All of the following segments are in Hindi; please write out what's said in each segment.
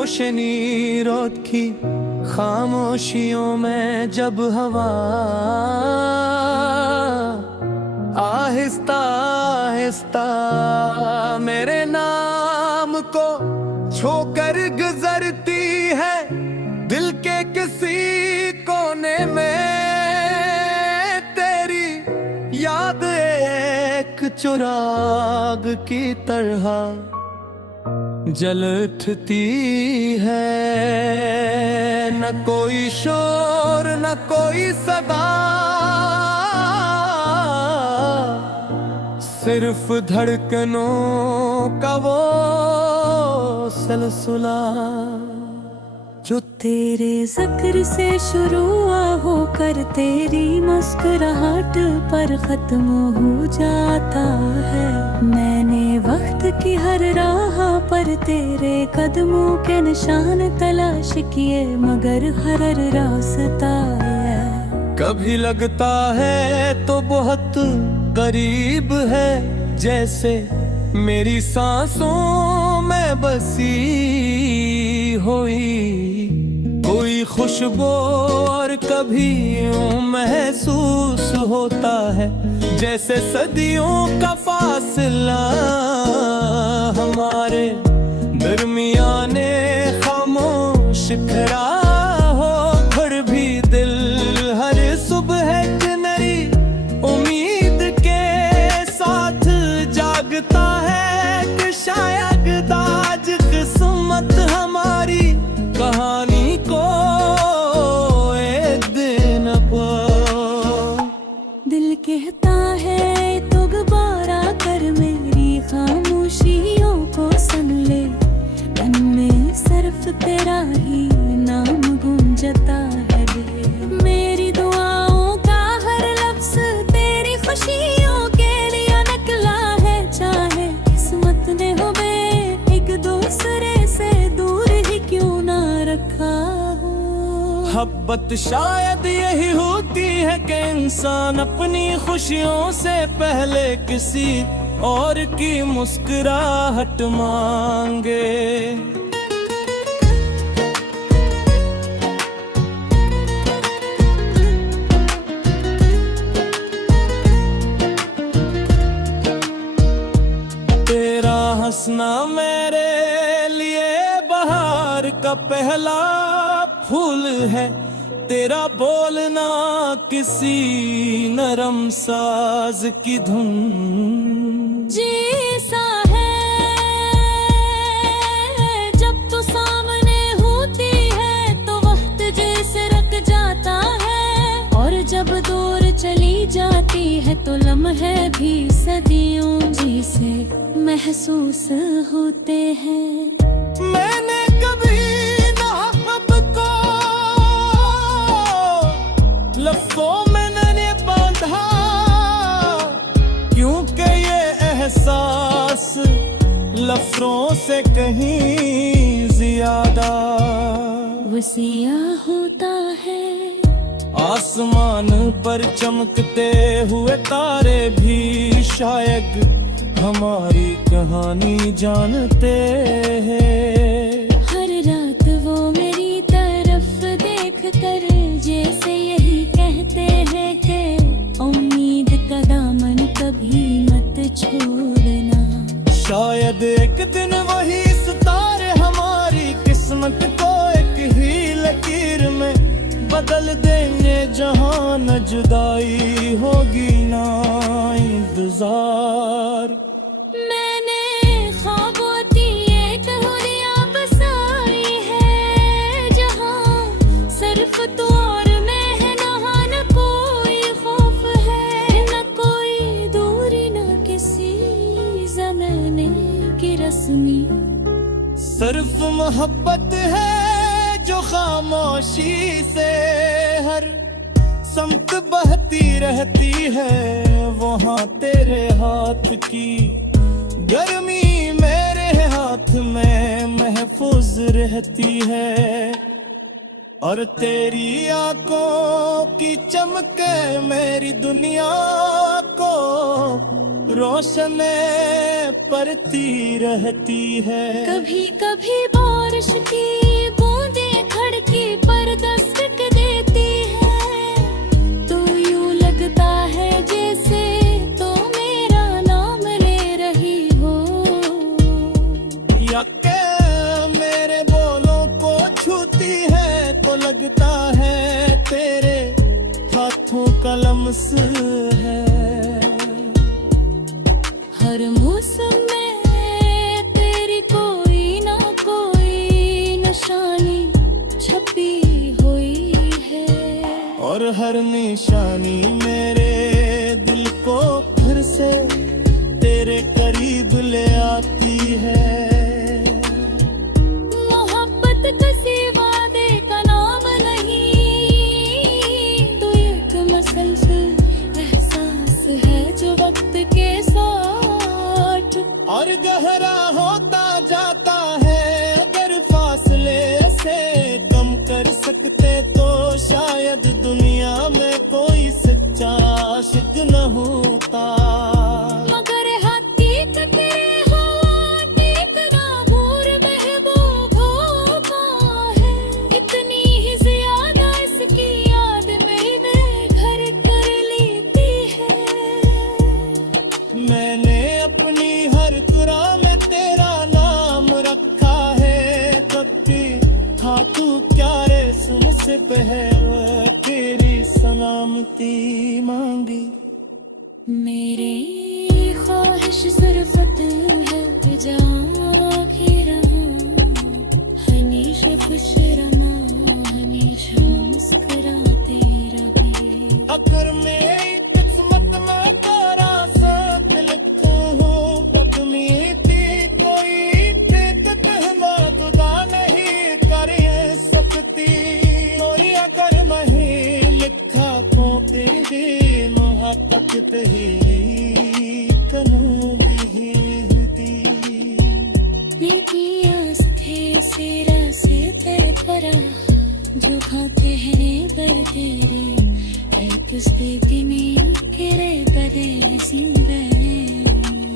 रोशनी रोकी खामोशियों में जब हवा आहिस्ता आहिस्ता मेरे नाम को छोकर गुजरती है दिल के किसी कोने में। तेरी याद एक चिराग की तरह जल उठती है, न कोई शोर न कोई सदा, सिर्फ धड़कनों का वो सिलसिला जो तेरे ज़िक्र से शुरू होकर तेरी मुस्कुराहट पर खत्म हो जाता है। मैंने वक्त की हर राह पर तेरे कदमों के निशान तलाश किए मगर हर रास्ता है। कभी लगता है तो बहुत करीब है, जैसे मेरी सांसों में बसी हुई कोई खुशबू, और कभी यूं महसूस होता है जैसे सदियों का फासला हमारे दरमियाने खामोश खड़ा हो। फिर भी दिल हर सुबह की नई उम्मीद के साथ जागता है कि शायद आज किस्मत हमारी कहानी को एक दिन दिल कहता है तो गुबारा कर मेरी खामोशियों को सुन ले। तन में सिर्फ तेरा ही नाम गूंजता है। मेरी दुआओं का हर लफ्ज तेरी खुशियों के लिए निकला है। चाहे किस्मत ने हमें एक दूसरे से दूर ही क्यों ना रखा हो। मोहब्बत शायद यही होती है कि इंसान अपनी खुशियों से पहले किसी और की मुस्कुराहट मांगे। तेरा हंसना मेरे लिए बहार का पहला फूल है, तेरा बोलना किसी नरम साज की धुन जैसा है। जब तू सामने होती है तो वक्त जैसे रुक जाता है, और जब दूर चली जाती है तो लम्हे भी सदियों जैसे महसूस होते हैं। मैंने कभी लफ्ज़ों में नहीं बांधा, क्योंकि ये एहसास लफ्ज़ों से कहीं ज्यादा वसीया होता है। आसमान पर चमकते हुए तारे भी शायद हमारी कहानी जानते हैं। हर रात वो मेरी तरफ देख कर जैसे यही कहते हैं कि उम्मीद का दामन कभी मत छोड़ना। शायद एक दिन वही सितारे हमारी किस्मत को एक ही लकीर में बदल देंगे, जहां न जुदाई होगी ना इंतजार। मैंने ख्वाबों की एक हुरिया बसाई है, जहां सिर्फ तू और मैं है, न कोई खौफ है, न कोई दूरी, न किसी ज़माने की रस्मी। सिर्फ मोहब्बत है जो खामोशी से हर समत बहती रहती है। वहाँ तेरे हाथ की गर्मी मेरे हाथ में महफूज रहती है, और तेरी आंखों की चमक मेरी दुनिया को रोशन करती रहती है। कभी कभी बार बारिश की बूंदें खड़की पर दस्तक देती है, तो यूं लगता है जैसे तो मेरा नाम ले रही हो। या के मेरे बोलों को छूती है तो लगता है तेरे हाथों का लम्स है। हर मौसम में तेरी कोई ना कोई निशानी छपी हुई है, और हर निशानी मेरे दिल को फिर से तेरे करीब ले आती है। मोहब्बत किसी वादे का नाम नहीं, तो एक मसलसल एहसास है जो वक्त के साथ और गहरा होता जाता है। अगर फासले से कम कर सकते तो शायद दुनिया में कोई सच्चा आशिक न होता। मगर हकीकत तेरे हवा टीकना भूर महबूब होता है। इतनी ही ज्यादा इसकी याद मेरे घर कर लेती है। मैंने अपनी हर कुरा में तेरा नाम रखा है। तब भी हाँ तू क्या रे सुनसे पहले तेरी सलामती मांगी। मेरी ख्वाहिश सिर्फ है जहाँ भी रहूं, हमेशा खुश रहना, हमेशा मुस्कुराते रहे। अगर मेरी किस्मत में तेरा साथ लिखूं हूँ, तकमीती कोई ठीक कहना खुदा नहीं कर सकती। और अगर मैं लिखा तो तेरी मोहब्बत ही कनून ही होती। मेरी आस थे सिरा से तेरे परा, जो खाते हैं पर तेरे किस बेटी में तेरे बदे जिंदा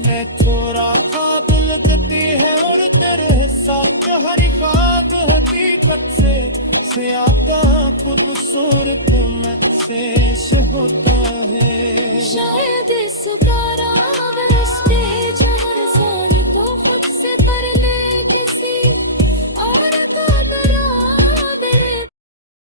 मैं थोड़ा काबिल करती है और तेरे साथ हरी ख्वाब हकीकत से आता खूबसूरत में पेश होता है। शायद इस प्यारा